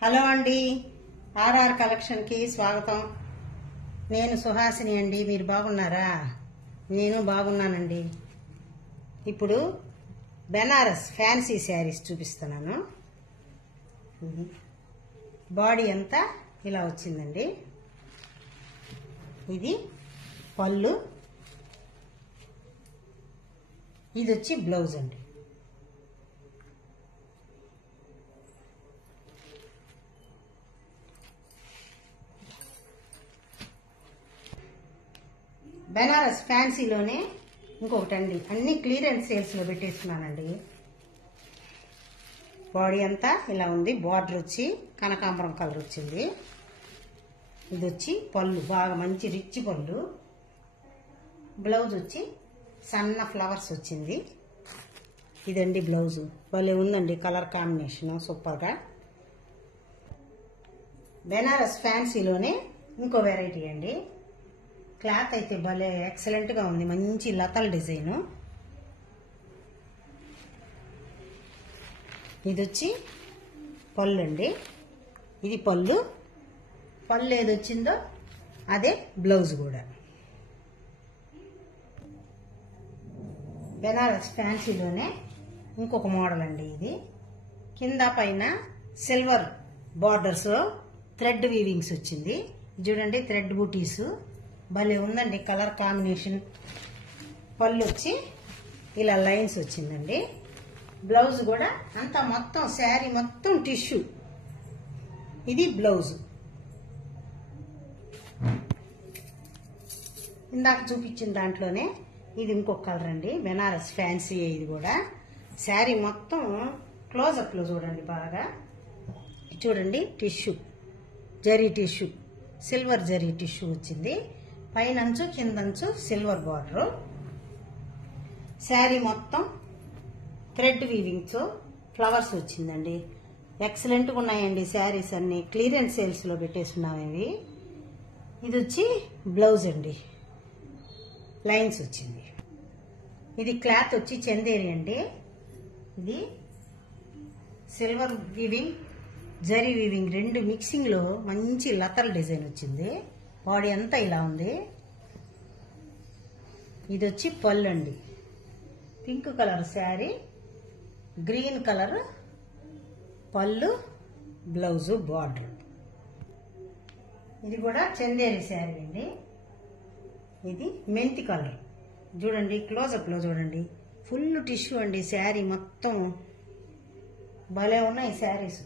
Hello అండి, RR collection కి స్వాగతం. నేను సుహాసిని అండి. మీరు బాగున్నారా? నేను బాగున్నానండి. ఇప్పుడు బెనారస్ ఫ్యాన్సీ శారీస్ చూపిస్తున్నాను. బాడీ అంతా ఇలా వచ్చిందండి. ఇది పళ్ళు, ఇది వచ్చి బ్లౌజ్ అండి. బెనారస్ ఫ్యాన్సీలోనే ఇంకొకటి అండి, అన్ని క్లియరెన్స్ సేల్స్లో పెట్టేస్తున్నానండి. బాడీ అంతా ఇలా ఉంది. బార్డర్ వచ్చి కనకాంబరం కలర్ వచ్చింది. ఇది వచ్చి పళ్ళు, బాగా మంచి రిచ్ పళ్ళు. బ్లౌజ్ వచ్చి సన్న ఫ్లవర్స్ వచ్చింది. ఇదండి బ్లౌజు. భలే ఉందండి కలర్ కాంబినేషన్, సూపర్గా. బెనారస్ ఫ్యాన్సీలోనే ఇంకో వెరైటీ అండి. క్లాత్ అయితే భలే ఎక్సలెంట్గా ఉంది. మంచి లతల డిజైను. ఇది వచ్చి పళ్ళు అండి. ఇది పళ్ళు. పళ్ళు ఏది వచ్చిందో అదే బ్లౌజ్ కూడా. బెనారస్ ఫ్యాన్సీలోనే ఇంకొక మోడల్ అండి. ఇది కింద పైన సిల్వర్ బార్డర్స్ థ్రెడ్ వీవింగ్స్ వచ్చింది. చూడండి, థ్రెడ్ బూటీస్ భలే ఉందండి కలర్ కాంబినేషన్. పళ్ళు వచ్చి ఇలా లైన్స్ వచ్చిందండి. బ్లౌజ్ కూడా అంతా మొత్తం శారీ మొత్తం టిష్యూ. ఇది బ్లౌజ్. ఇందాక చూపించిన దాంట్లోనే ఇది ఇంకొక కలర్ అండి. బెనారస్ ఫ్యాన్సీ. ఇది కూడా శారీ మొత్తం క్లోజప్ లో చూడండి బాగా. చూడండి, tissue, zari tissue, silver zari tissue వచ్చింది. పైనంచు కిందంచు సిల్వర్ బార్డర్. శారీ మొత్తం థ్రెడ్ వీవింగ్స్, ఫ్లవర్స్ వచ్చిందండి. ఎక్సలెంట్గా ఉన్నాయండి శారీస్ అన్ని. క్లియరెన్స్ సేల్స్ లో పెట్టేస్తున్నాం ఇవి. ఇది వచ్చి బ్లౌజ్ అండి. లైన్స్ వచ్చింది. ఇది క్లాత్ వచ్చి చందేరి అండి. ఇది సిల్వర్ వీవింగ్, జరీ వీవింగ్ రెండు మిక్సింగ్ లో మంచి లతల్ డిజైన్ వచ్చింది. బాడీ అంతా ఇలా ఉంది. ఇది వచ్చి పళ్ళు అండి. Pink colour sari, green colour పళ్ళు, బ్లౌజు, బార్డర్. ఇది కూడా చందేరి శారీ అండి. ఇది మెంతి కలర్. చూడండి, క్లోజప్ లో చూడండి, ఫుల్ టిష్యూ అండి. శారీ మొత్తం భలే ఉన్నాయి శారీస్.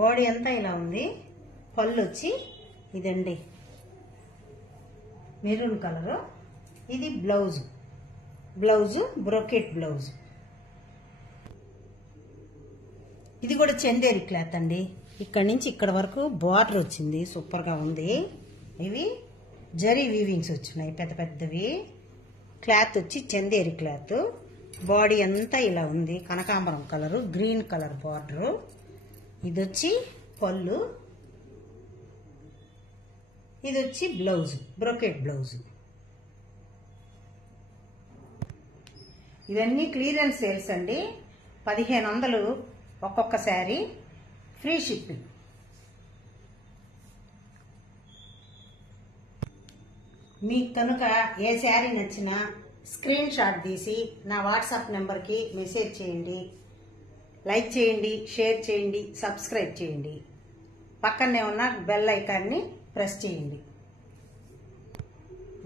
బాడీ అంతా ఇలా ఉంది. పళ్ళు వచ్చి ఇదండి మెరూన్ కలర్. ఇది బ్లౌజ్. Blouse brocade blouse. ఇది కూడా చందేరి క్లాత్ అండి. ఇక్కడ నుంచి ఇక్కడ వరకు బార్డర్ వచ్చింది. సూపర్ గా ఉంది. ఇవి జరీ వీవింగ్స్ వచ్చినాయి పెద్ద పెద్దవి. క్లాత్ వచ్చి చందేరి క్లాత్. బాడీ అంతా ఇలా ఉంది. కనకాంబరం కలరు, గ్రీన్ కలర్ బార్డర్. ఇది వచ్చి పళ్ళు. ఇది వచ్చి బ్లౌజ్, బ్రోకెట్ బ్లౌజ్. ఇవన్నీ క్లియరెన్స్ సేల్స్ అండి. 1500 ఒక్కొక్క శారీ, ఫ్రీ షిప్పింగ్. మీకు కనుక ఏ శారీ నచ్చినా స్క్రీన్ షాట్ తీసి నా వాట్సాప్ నెంబర్కి మెసేజ్ చేయండి. లైక్ చేయండి, షేర్ చేయండి, సబ్స్క్రైబ్ చేయండి. పక్కనే ఉన్న బెల్ ఐకాన్ని ప్రెస్ చేయండి.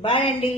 బాయ్ అండి.